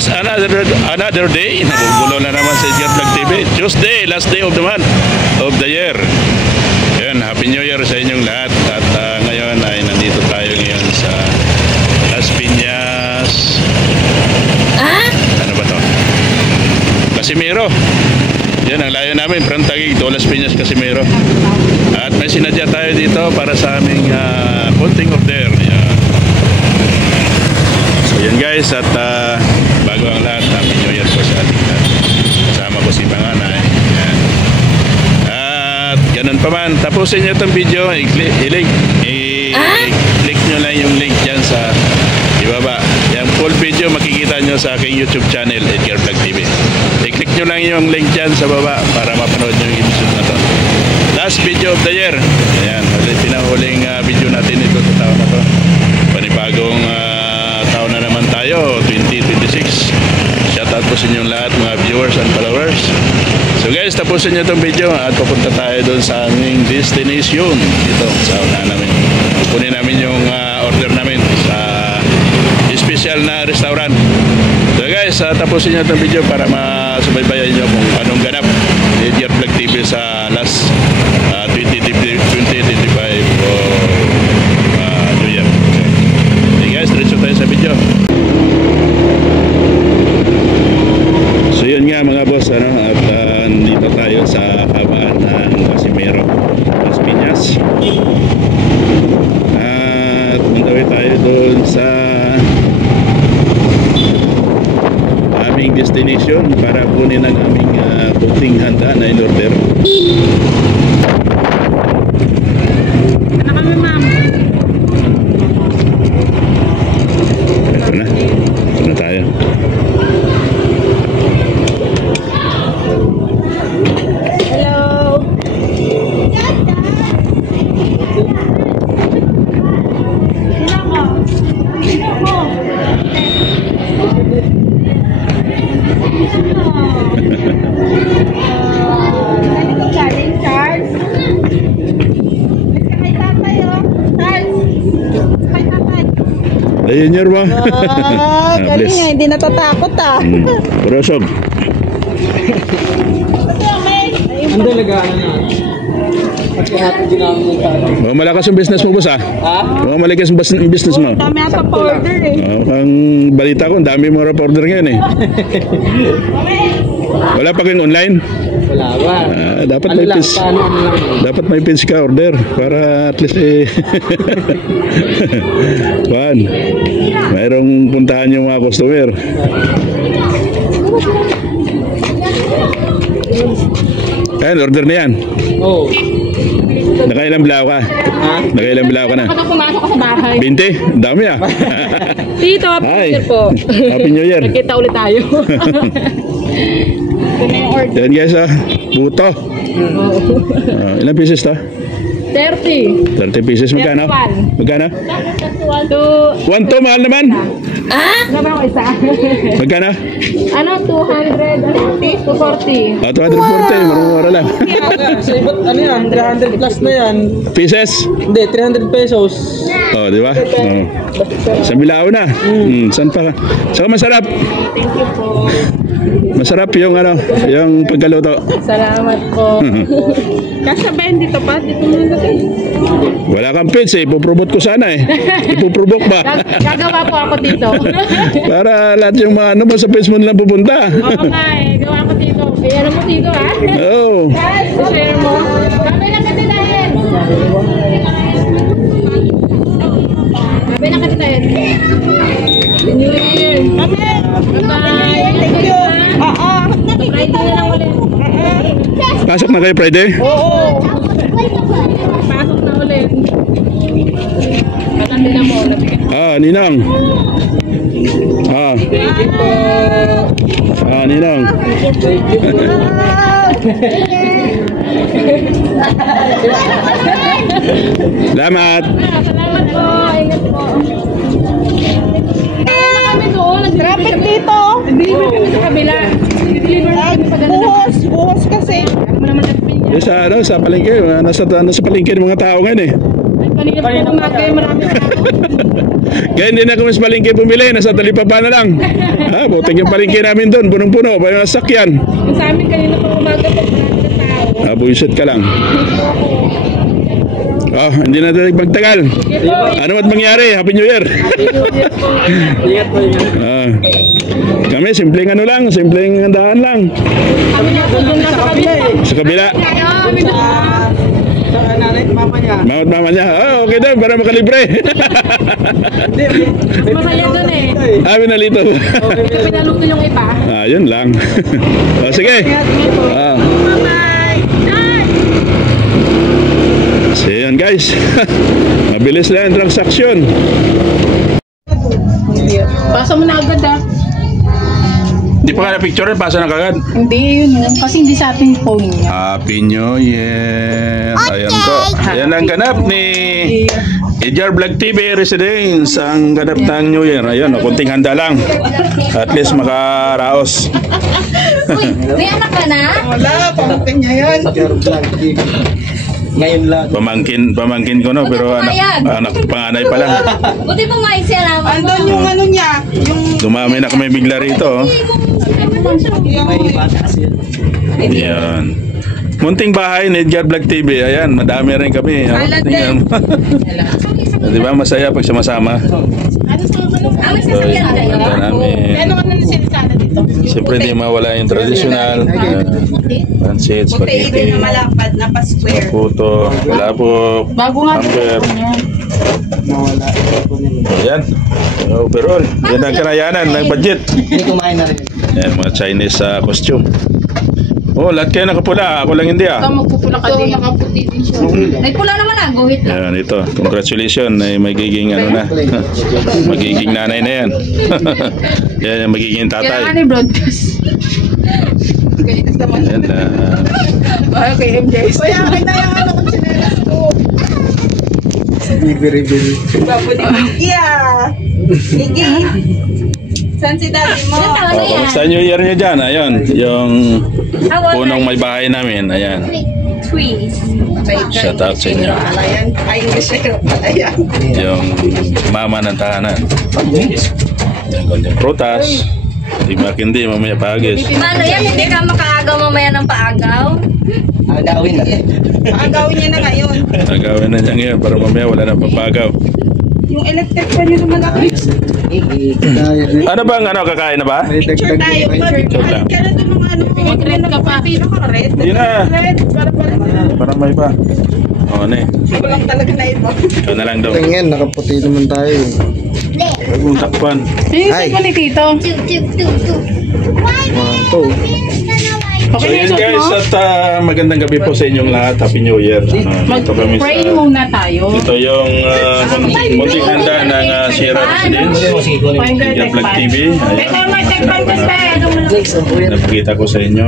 is another day. Nagugulo na naman sa Edgar Vlog TV. Tuesday, last day of the month of the year. Ayan, Happy New Year sa inyong lahat. At ngayon ay nandito tayo ngayon sa Las Piñas. Ano ba to? Casimiro. Yan ang layo namin, from Taguig to Las Piñas, Casimiro. At may sinadya tayo dito para sa aming konting order. Yan. So yan guys, at bago ang lahat, Happy New Year po sa ating lahat. Kasama ko si Panganay. Yan. At ganun pa man, tapusin nyo itong video, i-click nyo lang yung link dyan sa ibaba. Yung full video makikita nyo sa aking YouTube channel, Edgar Vlog TV. I-click nyo lang yung link dyan sa baba para mapanood nyo yung episode na to. Last video of the year. Ayan, pinahuling video natin ito sa taon na to. Panibagong taon na naman tayo, 2026. Shoutout po sa inyong lahat, mga viewers and followers. So guys, tapusin nyo itong video at pupunta tayo doon sa aming destination dito sa unahan namin. Kunin namin yung order namin sa special na restaurant. So guys, tapusin nyo itong video para masubaybayan nyo kung anong ganap Edgar Vlog TV sa last 2025 New Year. Okay guys, diretso tayo sa video. So yun nga mga boss, at dito tayo sa habaan ng Casimiro, Las Piñas. At mandawin tayo doon sa aming destination para kunin ang aming kunting handa na in-order. Ano kami, ma'am? Ito na. Ito na tayo. Hello. Charles. Kay tatay, oh. Charles. Kay tatay. Ayun yun ba? Galing nga, hindi natatakot Kurosog. Hindi nag-ano na. Pagkahapon din namin yung talo. Malakas yung business mo boss ha? Malakas yung business mo. Dami ata pa order Ang balita ko, ang dami mo pa order ngayon Wala pa kayong online? Wala ba? Dapat may pins. Dapat may pins ka order para at least mayroong puntahan yung mga customer. Ayan, order na yan. Oo. Nakailang bilaw ka? Nakailang bilaw ka na? Kapag pumasok ka sa bahay. 20? Dami Tito, Happy New Year po. Happy New Year. Nagkita ulit tayo. Ito na yung order. Yan guys buto. Ilang pieces to? 30. 30 pieces. Magkano? 31. Magkano? 1, 1 to, mahal naman. Naman ako isa. Magkano? Ano, 240? 240. 240, marumura lang. Sa iba't ano yan, 300 plus na yan. Pieces? Hindi, 300 pesos. Di ba? Sa Bilao na. Saan pa ka? Saka masarap. Thank you po. Masarap yung yung pagkaluto. Salamat po. Kasabayan dito pa, dito muna natin. Wala kang pins ipopromote ko sana Ipoprovoke ba? Gagawa po ako dito. Para lahat yung mga mo sa pins mo nilang pupunta. Oo nga gawa ko dito. Kaya mo dito Oo. Share mo. Kami lang kasi dahil. Kami lang kasi dahil. New Year. Bye-bye. Thank you. Friday na lang ulit. Pasok na kayo Friday? Oo. Pasok na ulit. Patandi na mo. Ninang. Ninang. Salamat. Salamat po. Ingat po. Traffic dito. Deliver kami sa kabila. Deliver kami sa kabila. Buhos kasi. Sa palengke, nasa palengke ng mga tao ngayon Kanina po umaga yung marami na ako. Kaya hindi na kami sa palengke bumili. Nasa Talipapa na lang. Ha, butik yung palengke namin doon. Punong-puno. Parang nasakyan. Yung sa amin kanina po umaga po marami na tao. Buisit ka lang. Hindi na tayo magtagal. Ano at mangyari? Happy New Year. Ingat po yun. Kami, simpleng ano lang. Simpleng handaan lang. Kami na po doon lang sa kabila. Sa kabila. Kami na. Sa nanay, mama niya. Mama niya. Okay daw, para makalibre. Masaya doon eh. Nalito. Pinaluto yung iba. Yun lang. Sige. Bye-bye. So yun guys. Mabilis lang ang transaksyon. Pasa mo na agad Di pa ka na-picture, pasa na kagad. Hindi yun kasi hindi sa ating phone niya. Happy New Year! Ayan ko. Ayan ang ganap ni Edgar Vlog TV Residence. Ang ganap ng New Year. Ayun, kunting handa lang. At least makaraos. Uy, may anak ka na? Wala, pamangkin niya yan. Ngayon lang. Pamangkin ko no, pero anak panganay pa lang. Buti pa maisalaman mo. Andun yung ano niya, yung Dumami na kami bigla rito. May bata kasi yun. Ayan. Munting bahay ni Edgar Vlog TV. Ayan, madami rin kami. Tingnan mo. Di ba masaya pag sumasama? May sasakyan kayo? Punta namin. ano na sinisana dito. Siyempre di mawala yung traditional. Pancit, spaghetti, malapad na pa-square. puto, palabok, Bago nga hamburger. Mawala. Ayan. Overall, yan ang kanayanan ng budget. Hindi kumain na rin. Ayan, mga Chinese costume. Lahat kayo nakapula. Ako lang hindi magpupula ka din. Nakaputi din siya. May pula naman ah, guhit. Ayan, ito. Congratulations. Magiging ano na. Magiging nanay na yan. Yan yung magiging tatay. Kailangan i-broadcast. Ayan, Okay, MJ. Kaya kita yung ano kung sinelas ko. Reveal. Bago ni Migia. Migi. Saan si daddy mo? Ilan taon na yan? Kamusta New Year nyo dyan? Ayun, yung punong may bahay namin. Ayan. Trees. Shout out sa inyo. Alayan. Ay, hindi siya. Alayan. Yung mama ng tahanan. Yung konting prutas. Hindi, mamaya pagis. Paano yan? Hindi ka makaagaw mamaya ng paagaw? Agawin na. Agawin niya na ngayon. Nagawin na niya ngayon para mamaya wala na papagaw. Yung electric fan niyo naman ako. Ano bang kakain na ba? May Picture dagdag tayo. Picture lang. Kaya na doon mga ano. Mag-red ka pa. Pinaka-red. Hindi na. Red. Parang may pa. Ano eh. Walang talaga na ito. Ikaw na lang daw. Tingin, nakaputi naman tayo. Bagong takpan. Ay. Ko ni Tito. Manto. So yun guys, at magandang gabi po sa inyong lahat. Happy New Year. Ito kami Mag-pray sa... muna tayo. Ito yung munting handa ng Sierra Residence. Edgar Vlog TV. Ayan. Napakita ko sa inyo.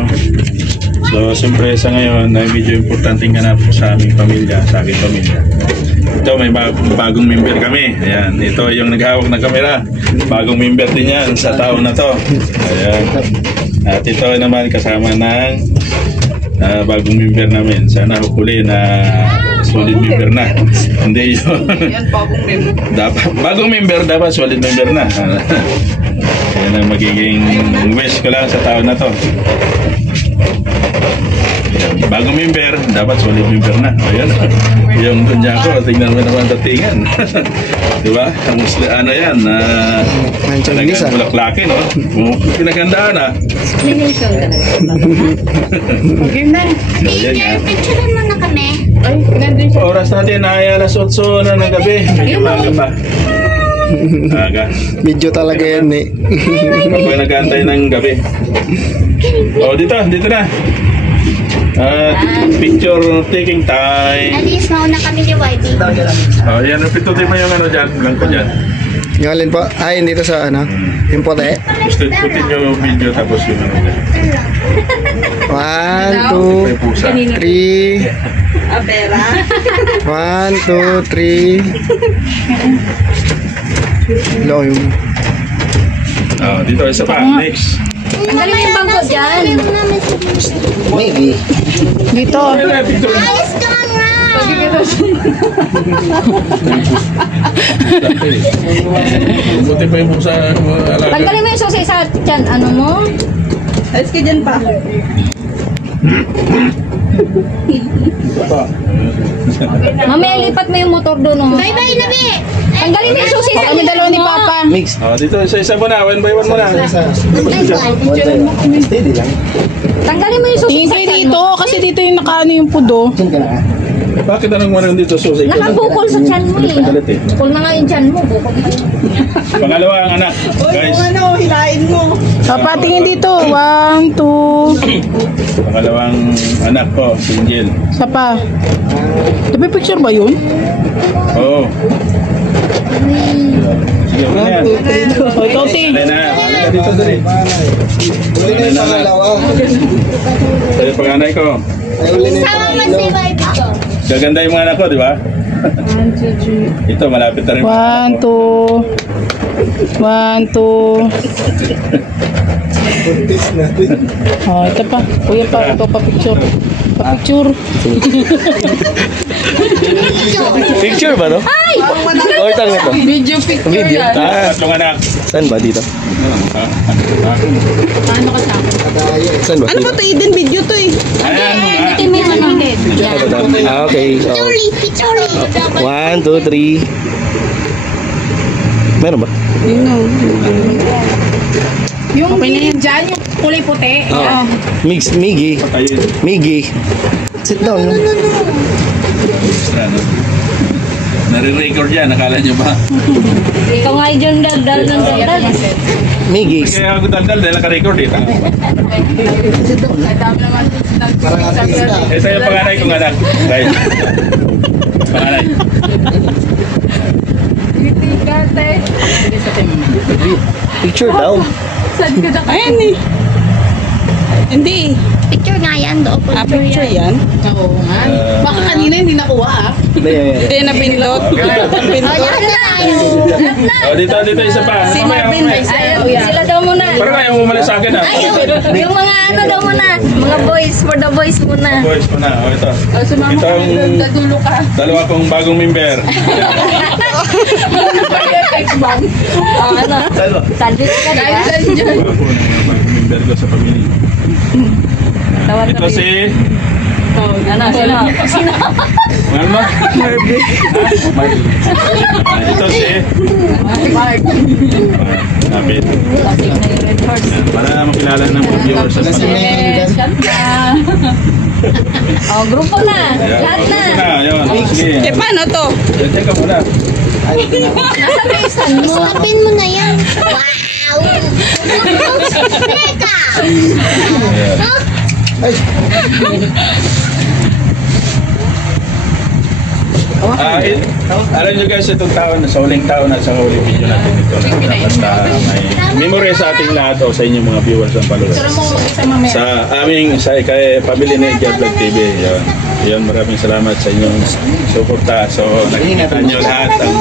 So siyempre sa ngayon, ay medyo importanteng ganap po sa aming pamilya, sa aking pamilya. Ito may bagong member kami. Ayan, ito yung naghawak ng kamera. Bagong member din yan sa taon na to. Ayan. At ito naman kasama ng bagong member namin. Sana hopefully na solid member na. Hindi yun. Bagong member dapat solid member na. Yan ang magiging wish ko lang sa taon na to. Bagong member, dapat solid member na. Ayan. Yung dunya ko, tingnan mo naman datingan. Diba? Ano yan? Talagang bulaklaki, no? Pinagandaan, Lination ka na. Game na. Ayan nga. Picture mo na kami. Ay, nandun siya. Oras natin ay alas 8 na ng gabi. Medyo maaga pa. Aga. Video talaga yan eh. Ako nag-aantay ng gabi. Dito na. Picture taking time. Alis na kami ni Whitey. Yan, pintutin mo yung ano dyan, blanco dyan. Yung alin po? Ay, dito sa ano? Yung pote. Gusto putin yung video tapos yung ano dyan. 1, 2, May pusa. 3. Apera. 1, 2, 3. Hello, yung... Dito isa pa. Next. Ang galing yung bangko dyan. Maybe. Dito. Picture. Buti pa yung sa alaga. Tanggalin mo yung susi sa tiyan. Ano mo? Ayos ka dyan pa. Mamaya lipat mo yung motor doon. Oh. Bye-bye na, be! Tanggalin mo yung susi sa Kami dalawa ni Papa. Mix. Oh, dito isa-isa mo na. One by one mo na. Steady lang. Tanggalin mo yung susi Tingin sa kayo tiyan dito, mo. kasi dito yung nakaano yung pudo. Diyan ka na. Bakit anong marang dito susi? Nakabukol sa tiyan mo eh. Galit eh. Bukol na nga yung tiyan mo. Bukol na yun. Pangalawa ang anak. Guys, hilain mo. Papa, tingin dito. 1, 2. pangalawang anak ko, si Angel. Isa pa. Diba picture ba yun? Oo. Sige, wala yan. O, ikaw, Ting. Wala na. Wala na dito dali. Uli na yung pangalawa. Ito yung panganay ko. Ay, uli na yung pangalawa. Gaganda yung mga anak ko, di ba? Ito, malapit na rin. 1, 2. 1, 2. Buntis natin. Oh, ito pa. Kuya pa, ito pa picture. Pa-picture. Picture ba, no? Ay! O, ito lang ito. Video picture Video? yan. Tatlong anak. Saan ba dito? Ano ka sa akin? Saan ba? Ano ba ito? Eden video to eh. Ayan, Hindi mo yan. Ah, okay. Oh. 1, 2, 3. Meron ba? Yun o. Yung gilid dyan, yung kulay puti. Oo. Mix, Miggy. ayun. Miggy. Sit down. No? Nare-record yan, nakala nyo ba? Ikaw nga yung daldal ng daldal. Miggy. Kaya ako daldal dahil naka-record eh. Tama ba? Ito yung panganay kong anak. Guys. Panganay. Picture daw. Ayan eh. Hindi. Picture nga yan, do. Picture yan? Oo nga. Baka kanina hindi nakuha ah. Hindi na pinlot. Okay. Oh, yan na tayo. Lahat na. Oh, dito isa pa. Si Marvin may Ayaw, sila daw muna. Parang ayaw umalis sa akin ah. Ayaw, yung mga ano daw muna. Mga boys, for the boys muna. Boys ko na. Oh, ito. Sumama Ito ka ang sa dulo ka. dalawa kong bagong member. Ano? Sandwich ka, di ba? Bagong member ko sa pamilya. Ito si... Ano, sino? Sino? Ano mo? Marvin. Ito si... David. Para na makilala ng mga viewers sa pamilya. Oh, grupo na. Lahat na. Ayun. Sige. Eh, paano to? Diyan ka muna. Nasa maisan mo. Stopin mo na yan. Wow! Teka! Alam nyo guys, itong taon, sa huling taon at sa huling video natin ito. Basta may memory sa ating lahat o sa inyong mga viewers ng followers. Sa aming, sa kay pamilya ni Edgar Vlog TV. Yun, maraming salamat sa inyong suporta. So, nakikita nyo lahat ang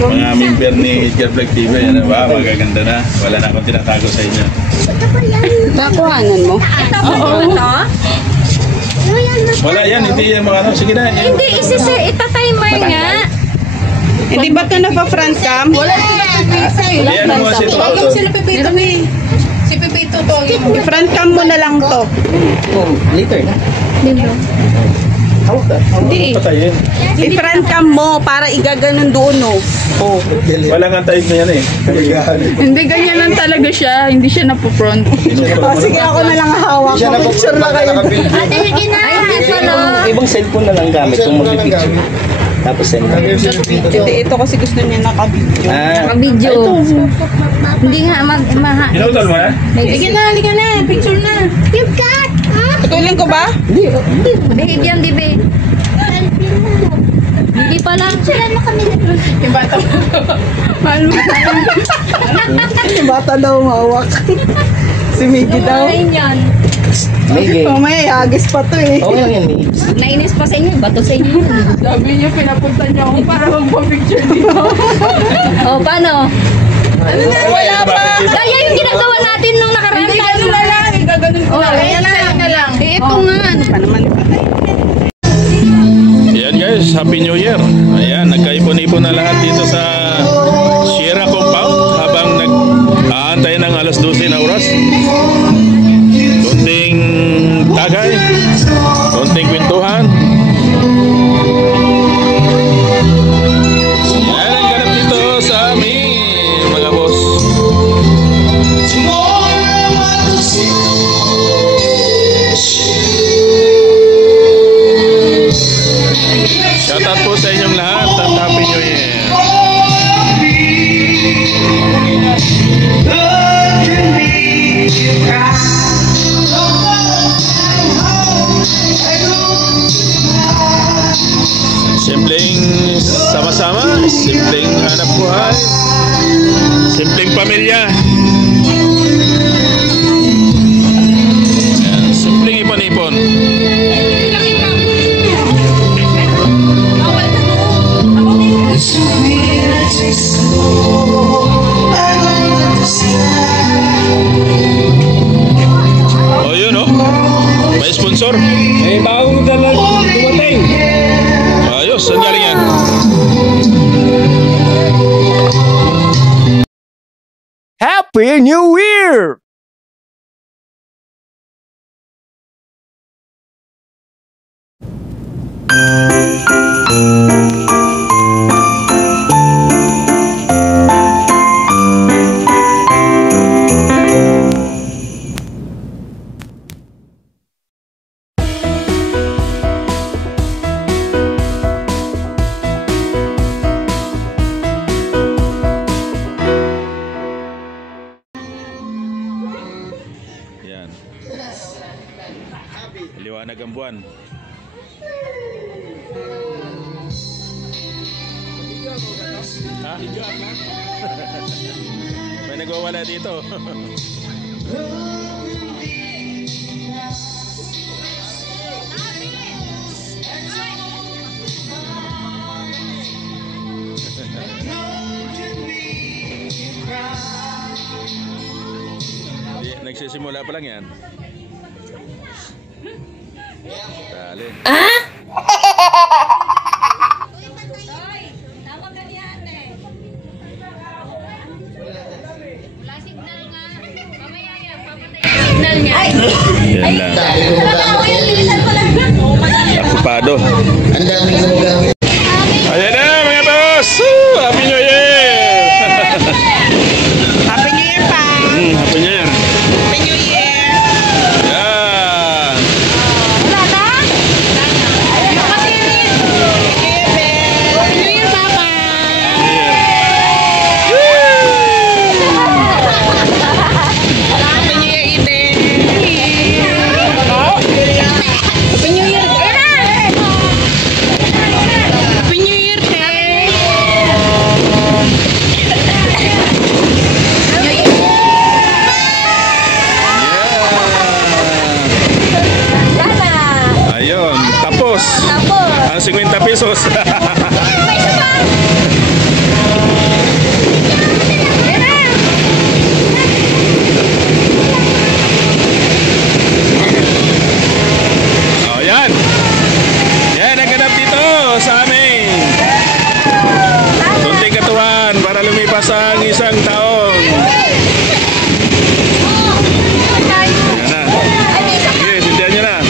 mga member ni Edgar Vlog TV. Yan, wow, magaganda na. Wala na akong tinatago sa inyo. Nakuhanan mo? Oo. Wala yan, hindi yan mga ano. Sige na. Hindi, ita-timer nga. Hindi ba ito napa-front cam? Wala Yan ang mga sito. Pipito ni. Si Pipito to. I-front cam mo na lang to. Oh, later na. Hindi. Patayin. I-front cam mo para igaganon doon no. Oh, Walang antayin na yan eh. Hindi ganyan lang talaga siya. Hindi siya napo-front. Sige ako na lang hawak. Siya na picture na kayo. Ate, sige na. Ibang cellphone na lang gamit kung mag-picture. Tapos send na. Hindi, ito kasi gusto niya naka-video. Naka-video. Hindi nga, Inutol mo na? Sige na, halika na. Picture na. You've got, ha? Tutulin ko ba? behave yan, di be. Hindi pa lang. Sila mo kami Yung bata. Mahal mo. Yung bata daw mawak. Si Miggy daw. Ayun yan. Miggy. Mamaya, hagis pa to eh. Okay lang yan, Miggy. Nainis pa sa inyo, bato sa inyo. Sabi niya, pinapunta niya ako para magpa-picture dito. Oh, paano? Ano na? Wala pa. Gaya yung ginagawa natin nung nakaraan Hindi, tayo. ganun na lang. Gaganon ko Oh, lang. ayan na. Eh, ito nga. Ano pa naman? Yan pamilya. Yan, simpleng ipon-ipon. Oh, yun oh. May sponsor. Eh, bagong dumating. Ayos, saan galing yan? Happy New Year! Yan. Liwanag ang buwan. Ha? May nagwawala dito. Nagsisimula pa lang yan. Dali. Tama ka yan eh. Wala signal nga. Mamaya yan, papatay yung signal niya. Yan lang. Okupado. Ayan na mga boss! Happy New Year! Happy New Year pa! Happy New Year! Happy New Year! Yan! Wala na? Ano kasi yun? Happy New Year, Papa! Happy New Year, Eden! Happy New Year! Happy New Year, Te! Sana. Ayun, tapos! Tapos. Ang 50 pesos! May isa pa. Oh, yan! Yan, ang ganap dito sa amin! Kunting katuwan para lumipas ang isang taon! Ayan na! Sige, sindihan nyo na!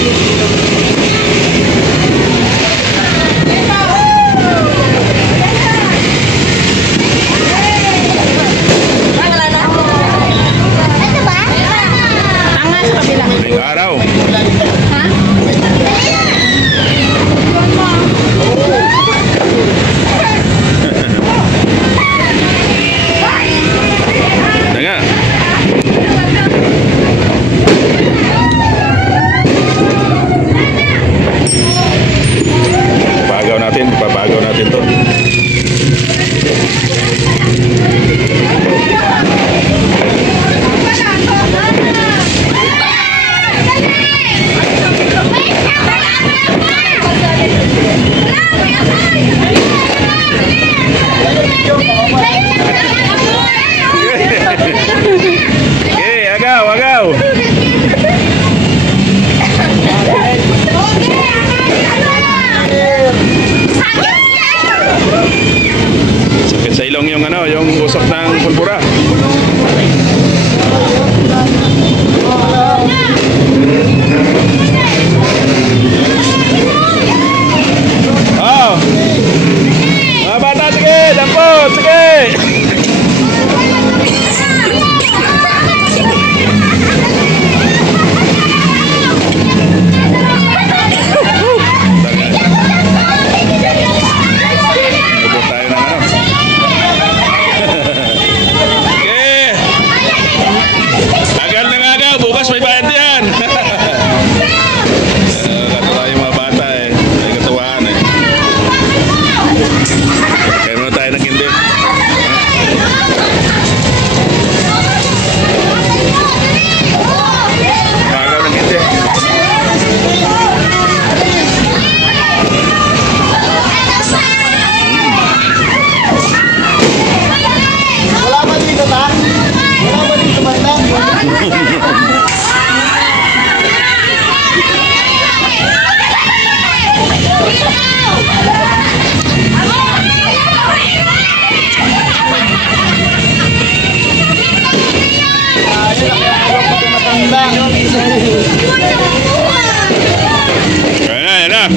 Ayan na.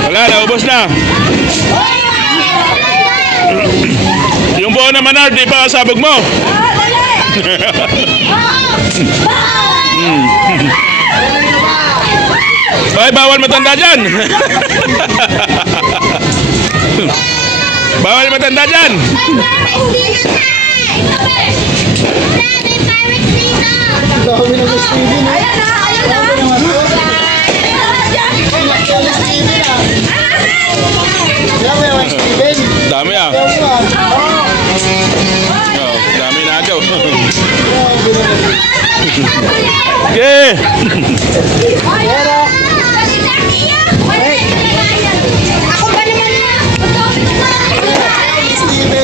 Wala, naubos na. Yung buo naman, Art, di pa kasabog mo. Ay, bawal matanda dyan. Bawal matanda dyan. Dami ng Steven. Dami ah. Oh, dami na agaw. Okay.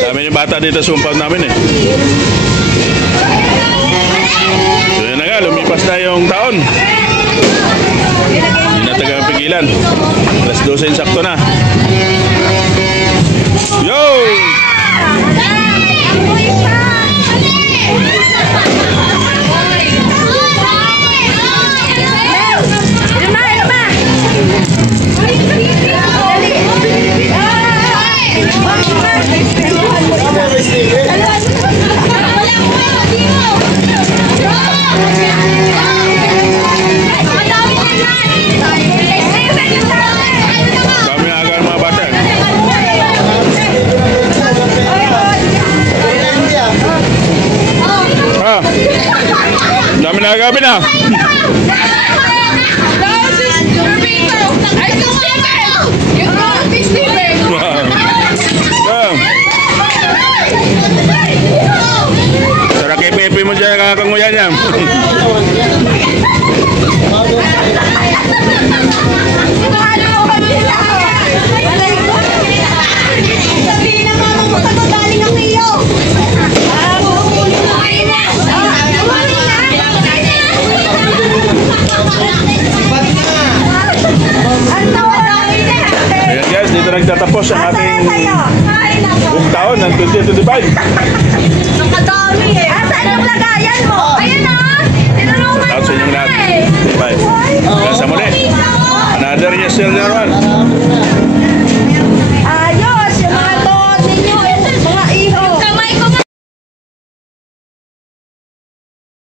Dami yung bata dito sa umpaw namin eh. So yun na nga, lumipas na yung taon. Hindi na tagang pigilan. Alas 12 sakto na. Yo! Kami agak mga bata. Ah, dami na agapin na. Sarap kay Pepe mo dyan, nakakanguyan yan. Ayan guys, dito nagtatapos ang ating buong taon ng 2025.